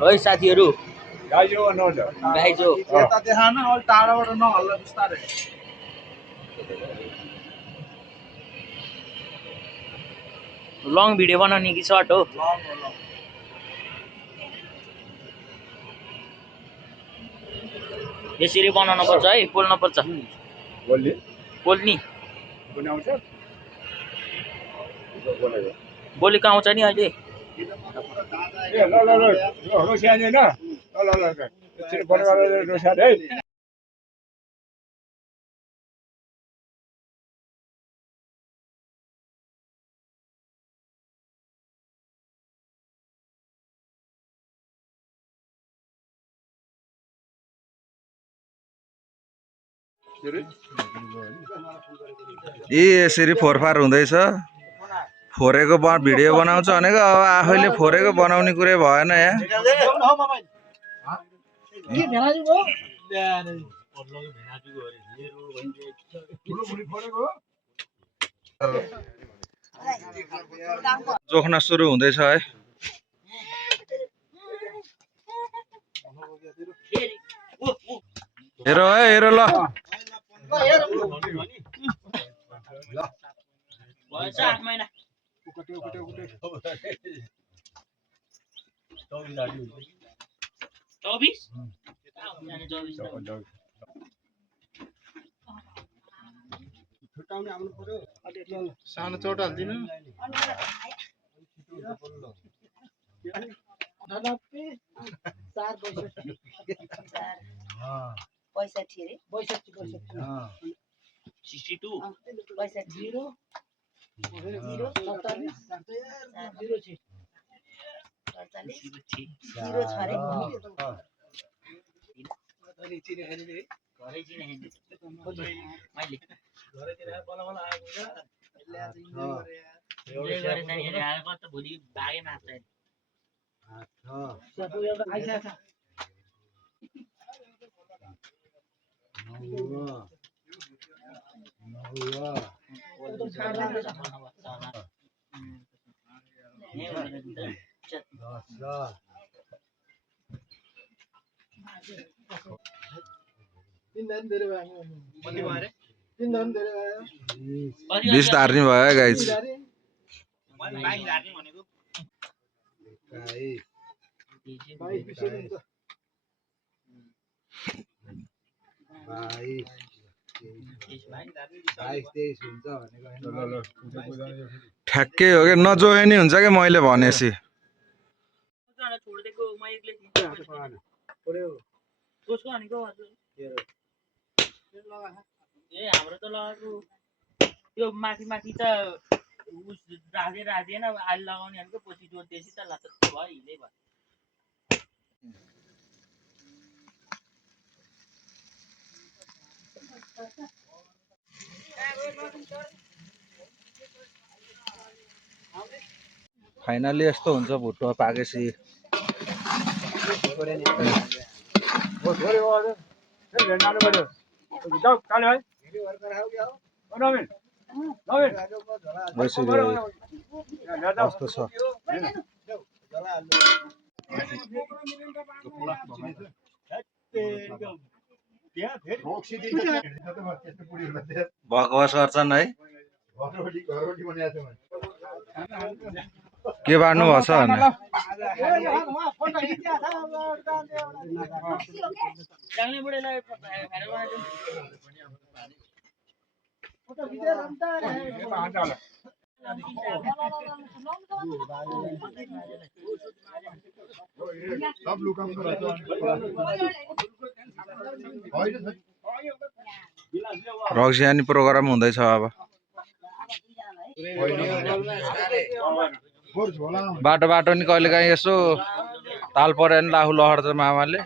है साथीहरु गाइजो नहोस् गाइजो यता देखान अलि टाढाबाट नहल्ला बिस्तारै लङ भिडियो बनाउने कि सर्ट हो यसरी बनाउनु पर्छ है पोल्न पर्छ बोल्ने पोल्नी बनाउँछ बोलेको आउँछ नि अहिले ए ल ल ल रोसियानी हैन ल ल ल यसरी बनाएर रोसियानी है यसरी फोरफार हुँदैछ फोरेको भिडियो बनाउँछ भनेको अब आफैले फोरेको बनाउने कुरै भएन यहाँ जोख्न सुरु हुँदैछ है हेर है हेर ल भएछ 8 महिना 24 सानो चोट हाल्दिनु पैसा थिए 62 पैसा 0 भोलि भागे मार्छ बिस धार्ने भयो गाइज ठ्याक्कै हो कि नजोगे नि हुन्छ कि मैले भनेपछि छोडिदिएको म एक्लै ए हाम्रो त लगाएको त्यो माथि माथि त राजेन अहिले लगाउने भनेको पछि जोड्दैछ त ल त भयो हिलै भयो फाइनली यस्तो हुन्छ भुट्टो पाकेपछि कस्तो छ बकवास गर्छन् है के बार्नु भएको छ रक्सियानी प्रोग्राम हुँदैछ अब बाटो बाटो नि कहिले काहीँ यसो ताल पऱ्यो भने आफू लहर्छ मामाले